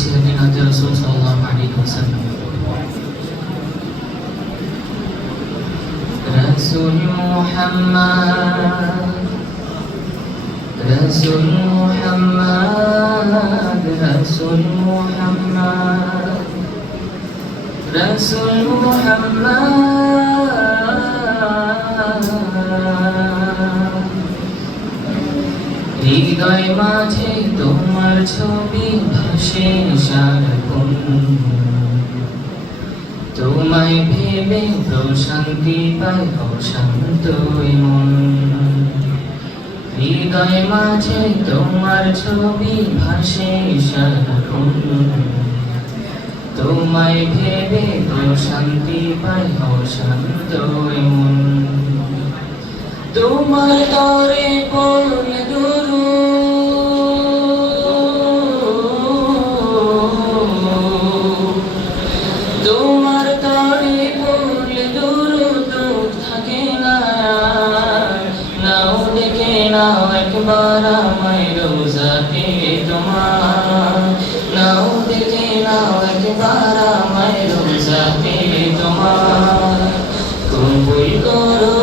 ছিলেন হযরত রাসূল সাল্লাল্লাহু আলাইহি ওয়াসাল্লাম। রাসূল মুহাম্মদ, রাসূল মুহাম্মদ, রাসূল মুহাম্মদ, রাসূল মুহাম্মদ। হৃদয় মাঝে তোমার ছবি ভাসে সারাক্ষণ, তোমায় ভেবে প্রশান্তি পায় অশান্ত মন। হৃদয় মাঝে তোমার ছবি ভাসে সারাক্ষণ, তোমায় ভেবে প্রশান্তি পায় অশান্ত মন। তোমার তরে পড়লে তোমার তরে পড়লে দুরুদ থাকে না। নাও দেখে নাও একবার আমায় রোজাতে তোমার, নাও দেখে নাও একবার আমায় রোজাতে তোমার। কবুল করো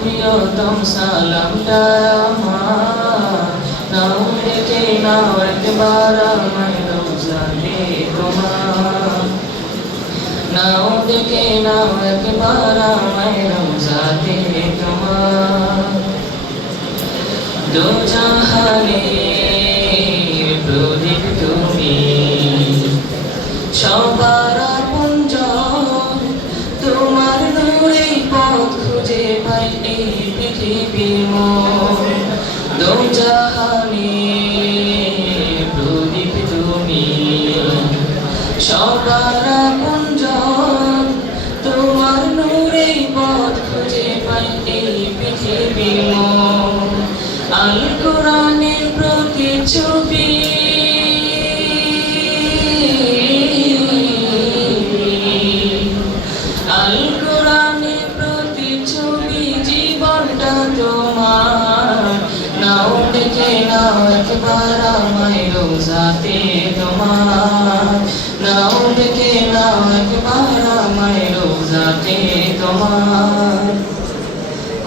প্রিয়তম সালামটা আমার, নাও দেখে নাও একবার আমায় রোজাতে তোমার, নাও দেখে নাও একবার আমায় রোজাতে তোমার। দো জাহানের প্রদীপ তুমি, সবার আপনজন, তোমার নূরেই পথ খুঁজে পাই এই পৃথিবীর মন। দো জাহানের প্রদীপ তুমি, সবার আপনজন, তোমার নূরেই পথ খুঁজে পাই এই পৃথিবীর মন। আল কোরআনের প্রতিচ্ছবি, আল কোরআনের প্রতিচ্ছবি, জীবনটা তোমার। নাও দেখে নাও একবার আমায় রোজাতে তোমার, নাও দেখে নাও একবার আমায় রোজাতে তোমার।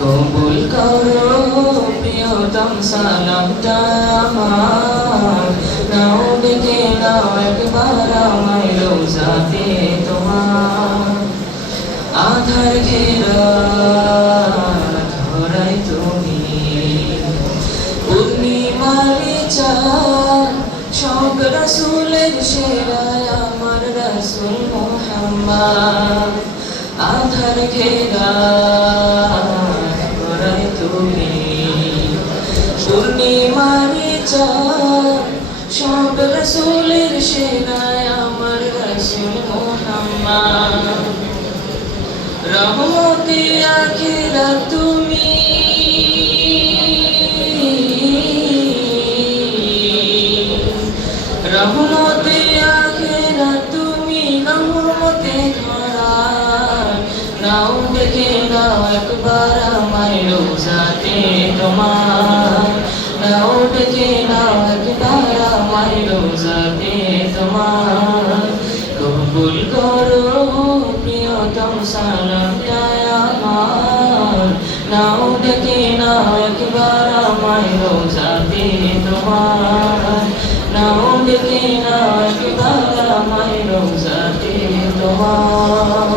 কবুল করো প্রিয়তম সালামটা আমার, নাও দেখে নাও একবার আমায় রোজাতে তোমার। আধার ঘেরা ধরাই তুমি, পূর্ণিমারি চাঁদ, সব রাসূলের সেরা আমার রাসূল মুহাম্মদ। আধার ঘেরা ধরাই তুমি, পূর্ণিমারি চাঁদ, সব রাসূলের সেরা আমার রাসূল মুহাম্মদ। রহমতে আখিরাত তুমি, রহমতে আখিরাত তুমি, রহমতে ধরার। নাও দেখে নাও একবার আমায় রোজাতে তোমার, নাও দেখে নাও একবার আমায় রোজাতে তোমার। কবুল করো প্রিয়তম সালামটা আমার, নাও দেখে নাও একবার আমায় রোজাতে তোমার, নাও দেখে নাও একবার আমায় রোজাতে তোমার।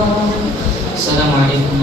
আসসালামু আলাইকুম।